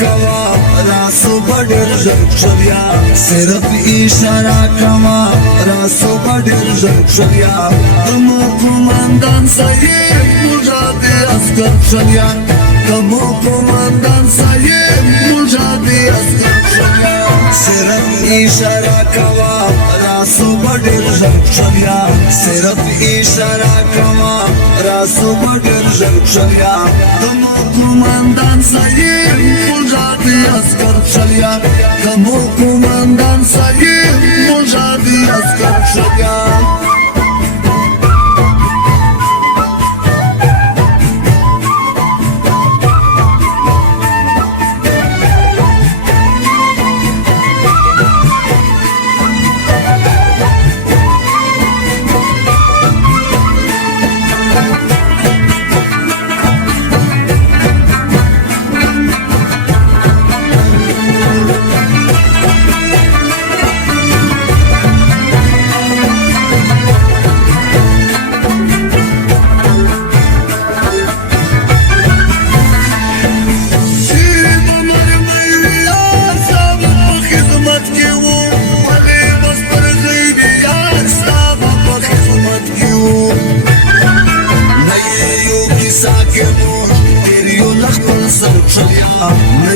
کوا راسو بډر ژړیا صرف اشاره کوا راسو بډر ژړیا تمو کومندان صاحب مجاهد عسكر شیا تمو کومندان صاحب مجاهد عسكر شیا صرف اشاره کوا راسو بډر ژړیا صرف اشاره کوا راسو بډر ژړیا تمو کومندان صاحب مجاهد عسكر شیا تمو کومندان صاحب مجاهد عسكر شیا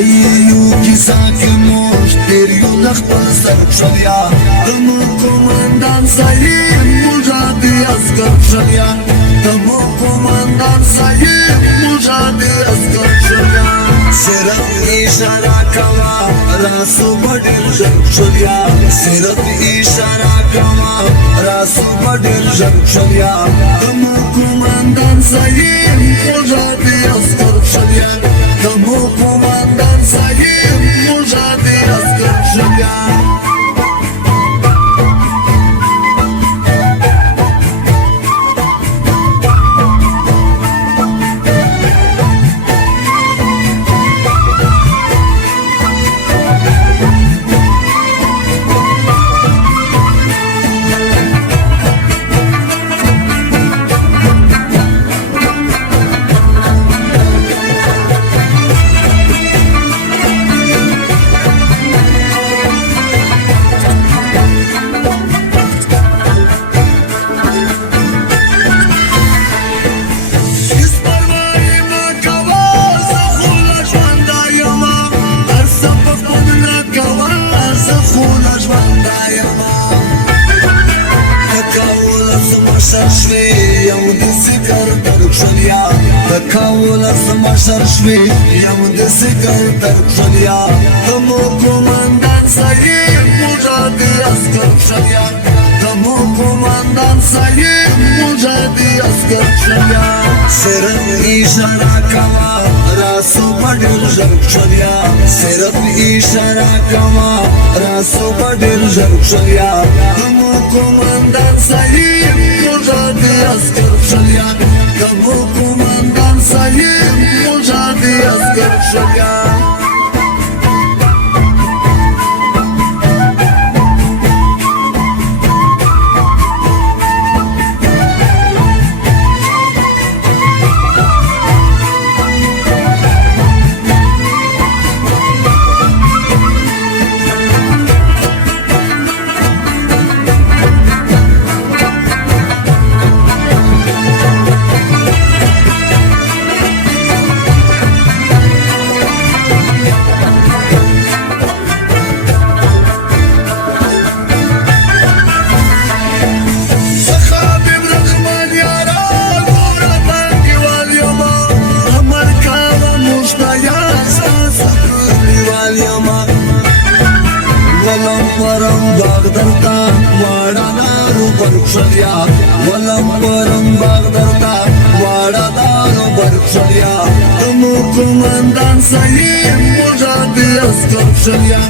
نيو كيسا كموش تيريو لخبر سرشليا تمو كومندان صاحب مجاهد عسكر شليا تمو كومندان صاحب مجاهد عسكر شليا صرف اشاره كوا راسو بډر ژړیا صرف اشاره کوا راسو بډر ژړیا تمو کومندان صاحب مجاهد عسكر شلیا تمو کومندان صاحب مجاهد عسكر شلیا تکاول سمشر شوی یم د سګر درخلیا تمو کومندان صاحب مجاهد عسكر شیا تمو کومندان صاحب مجاهد عسكر شیا صرف اشاره کوا راسو بډر ژړیا صرف اشاره کوا راسو بډر ژړیا تمو کومندان صاحب مجاهد عسكر شیا تمو کومندان صاحب مجاهد عسكر شیا ولم برم بغدرتا وړا دانو برخلیا تمو کومندان صاحب مجاهد عسكر شلیا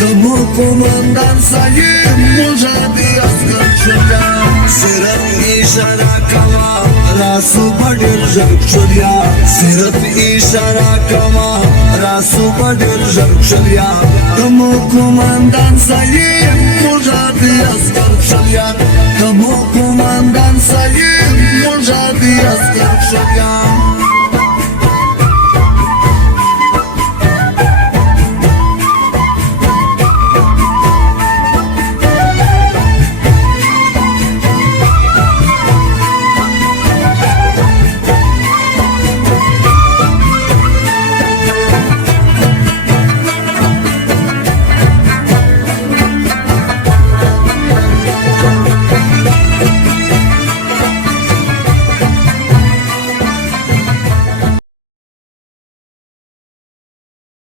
تمو کومندان صاحب مجاهد عسكر شلیا صرف اشاره کوا راسو بډر ژړیا صرف اشاره کوا راسو بډر ژړیا تمو کومندان صاحب مجاهد عسكر شلیا تمو